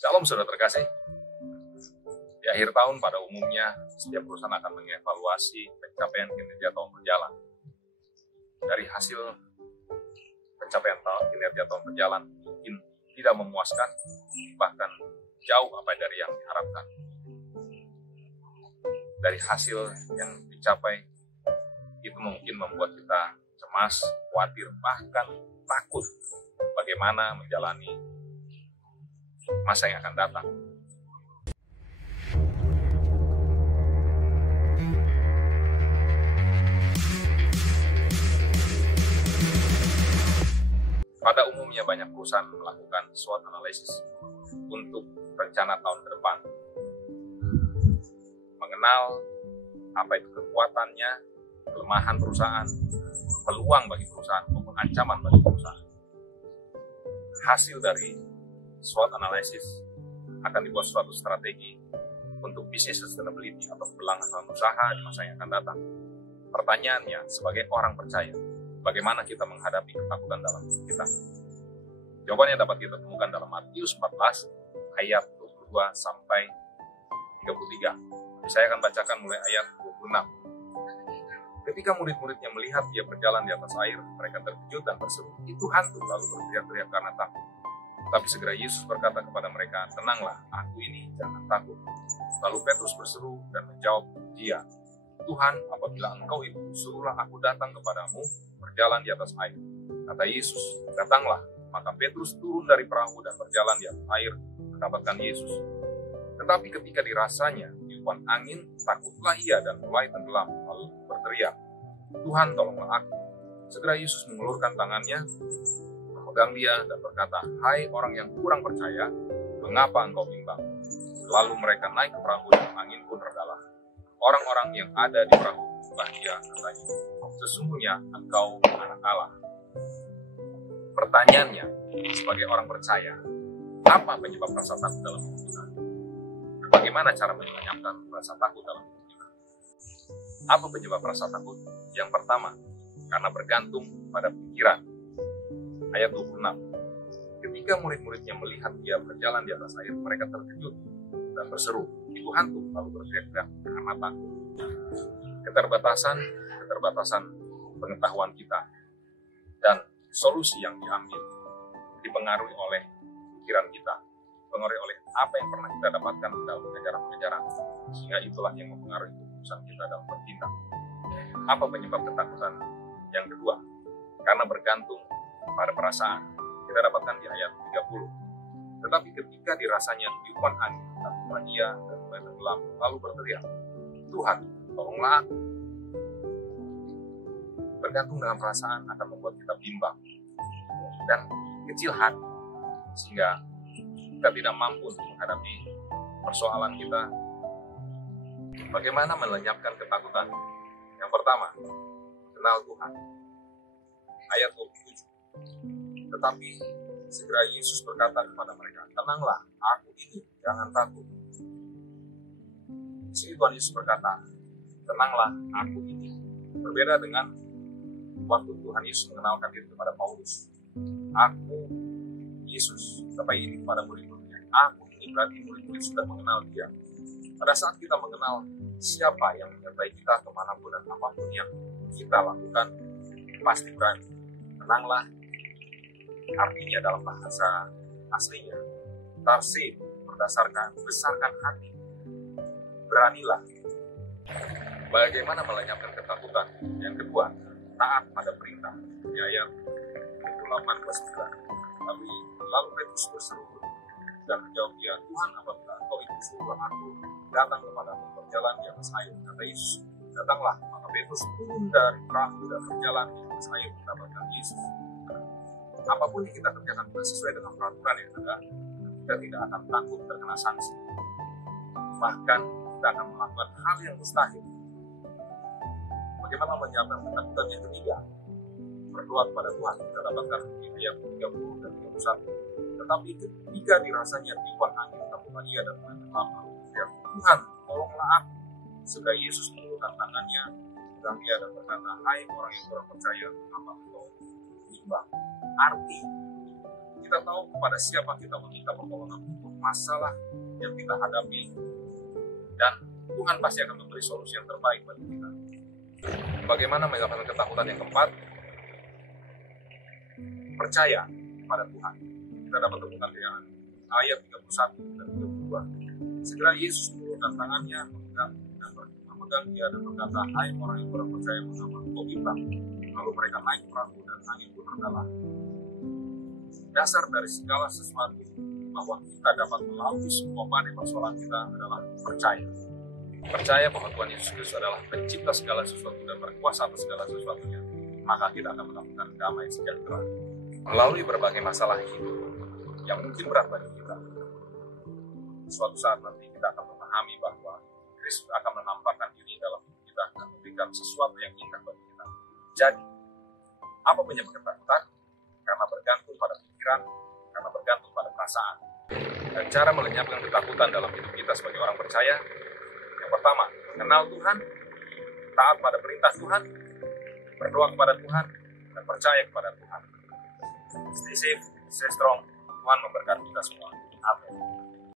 Shalom saudara terkasih. Di akhir tahun pada umumnya setiap perusahaan akan mengevaluasi pencapaian kinerja tahun berjalan. Dari hasil pencapaian kinerja tahun berjalan mungkin tidak memuaskan, bahkan jauh apa dari yang diharapkan. Dari hasil yang dicapai itu mungkin membuat kita cemas, khawatir, bahkan takut bagaimana menjalani masa yang akan datang. Pada umumnya banyak perusahaan melakukan SWOT analysis untuk rencana tahun ke depan. Mengenal apa itu kekuatannya, kelemahan perusahaan, peluang bagi perusahaan maupun ancaman bagi perusahaan. Hasil dari SWOT analysis akan dibuat suatu strategi untuk bisnis sustainability atau keberlangsungan usaha di masa yang akan datang. Pertanyaannya, sebagai orang percaya, bagaimana kita menghadapi ketakutan dalam hidup kita? Jawabannya dapat kita temukan dalam Matius 14 ayat 22 sampai 33. Saya akan bacakan mulai ayat 26. Ketika murid-muridnya melihat dia berjalan di atas air, mereka terkejut dan berseru, "Itu hantu," lalu berteriak-teriak karena takut. Tapi segera Yesus berkata kepada mereka, "Tenanglah, aku ini, jangan takut." Lalu Petrus berseru dan menjawab dia, "Tuhan, apabila Engkau itu, suruhlah aku datang kepadamu berjalan di atas air." Kata Yesus, "Datanglah." Maka Petrus turun dari perahu dan berjalan di atas air mendapatkan Yesus. Tetapi ketika dirasanya tiupan angin, takutlah ia dan mulai tenggelam, lalu berteriak, "Tuhan, tolonglah aku." Segera Yesus mengulurkan tangannya, memegang dia dan berkata, "Hai orang yang kurang percaya, mengapa engkau bimbang?" Lalu mereka naik ke perahu dan angin pun redalah. Orang-orang yang ada di perahu bahagia, katanya, "Sesungguhnya engkau anak Allah." Pertanyaannya, sebagai orang percaya, apa penyebab rasa takut dalam hidup kita? Bagaimana cara menyelamatkan rasa takut dalam hidup kita? Apa penyebab rasa takut? Yang pertama, karena bergantung pada pikiran. Ayat 26. Ketika murid-muridnya melihat dia berjalan di atas air, mereka terkejut dan berseru, "Itu hantu," lalu berteriak-teriak karena takut. Keterbatasan pengetahuan kita dan solusi yang diambil dipengaruhi oleh pikiran kita, dipengaruhi oleh apa yang pernah kita dapatkan dalam pengajaran-pengajaran, sehingga itulah yang mempengaruhi keputusan kita dalam bertindak. Apa penyebab ketakutan? Yang kedua, karena bergantung pada perasaan. Kita dapatkan di ayat 30. Tetapi ketika dirasanya tiupan angin, takutlah ia dan mulai tenggelam, lalu berteriak, "Tuhan, tolonglah aku." Bergantung dengan perasaan akan membuat kita bimbang dan kecil hati, sehingga kita tidak mampu untuk menghadapi persoalan kita. Bagaimana melenyapkan ketakutan? Yang pertama, kenal Tuhan. Ayat 27. Tetapi segera Yesus berkata kepada mereka, "Tenanglah, aku ini, jangan takut." Di sini Tuhan Yesus berkata, "Tenanglah, aku ini." Berbeda dengan waktu Tuhan Yesus mengenalkan diri kepada Paulus. "Aku, Yesus," kata ini kepada murid-muridnya. "Aku ini," berarti murid-murid sudah mengenal dia. Pada saat kita mengenal siapa yang menyertai kita kemanapun dan apapun yang kita lakukan, pasti berani. Tenanglah, artinya dalam bahasa aslinya, tarsi, berdasarkan, besarkan hati. Beranilah. Bagaimana melenyapkan ketakutan? Yang kedua, taat pada perintah. Di ayat 28-29. Lalu Petrus berseru dan menjawab dia, "Tuhan, apabila Engkau itu, suruhlah aku datang kepadamu berjalan di atas air." Kata Yesus, "Datanglah." Maka Petrus turun dari perahu dan berjalan di atas air mendapatkan Yesus. Apapun yang kita kerjakan sesuai dengan peraturan yang ada, kita tidak akan takut terkena sanksi. Bahkan kita akan melakukan hal yang mustahil. Bagaimana menjawab ketakutan? Yang ketiga, berdoa kepada Tuhan. Kita dapatkan di ayat 30 dan 31. Tetapi ketika dirasanya tiupan angin, takutlah ia dan tenggelam, lalu berteriak, "Tuhan, tolonglah aku." Segera Yesus mengulurkan tangannya, memegang dia dan berkata, "Hai orang yang kurang percaya, mengapa engkau bimbang?" Arti, kita tahu kepada siapa kita meminta pertolongan untuk masalah yang kita hadapi, dan Tuhan pasti akan memberi solusi yang terbaik bagi kita. Bagaimana mengalahkan ketakutan yang keempat? Percaya pada Tuhan. Kita dapat temukan di ayat 31 dan 32. Segera Yesus mengulurkan tangannya, memegang dia dan berkata, "Hai orang yang kurang percaya, mengapa engkau bimbang?" Lalu mereka naik perahu dan angin pun reda. Dasar dari segala sesuatu bahwa kita dapat melalui semua badai persoalan kita adalah percaya. Percaya bahwa Tuhan Yesus Kristus adalah pencipta segala sesuatu dan berkuasa atas segala sesuatunya, maka kita akan mendapatkan damai sejahtera. Melalui berbagai masalah hidup yang mungkin berat bagi kita, suatu saat nanti kita akan memahami bahwa Kristus akan menampakkan diri dalam hidup kita dan memberikan sesuatu yang indah bagi kita. Jadi, apa penyebab ketakutan? Karena bergantung pada pikiran, karena bergantung pada perasaan. Dan cara melenyapkan ketakutan dalam hidup kita sebagai orang percaya, yang pertama, kenal Tuhan, taat pada perintah Tuhan, berdoa kepada Tuhan, dan percaya kepada Tuhan. Stay safe, stay strong. Tuhan memberkati kita semua. Amin.